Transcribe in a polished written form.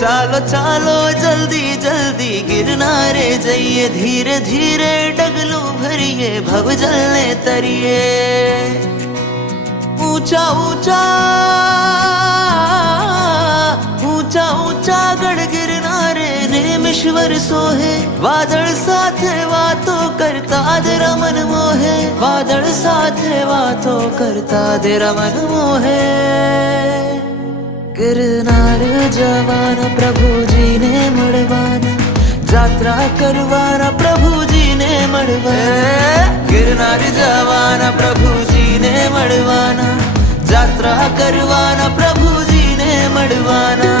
ચાલો ચાલો જલ્દી જલ્દી ગિરનારે જઈએ, ધીરે ધીરે ડગલું ભરીએ, ભવજલને તરીએ. ઊંચા ઊંચા ઊંચા ઊંચા ગઢ ગિરનારે નેમેશ્વર સોહે, વાદળ સાથે વાતો કરતા દેરા મન મોહે, વાદળ સાથે વાતો કરતા દેરા મન મોહે. गिरनार जवाना प्रभुजी ने मड़वाना, यात्रा करवाना प्रभुजी ने मड़वाना. गिरनार जवाना प्रभुजी ने मड़वाना, यात्रा करवाना प्रभुजी ने मड़वाना.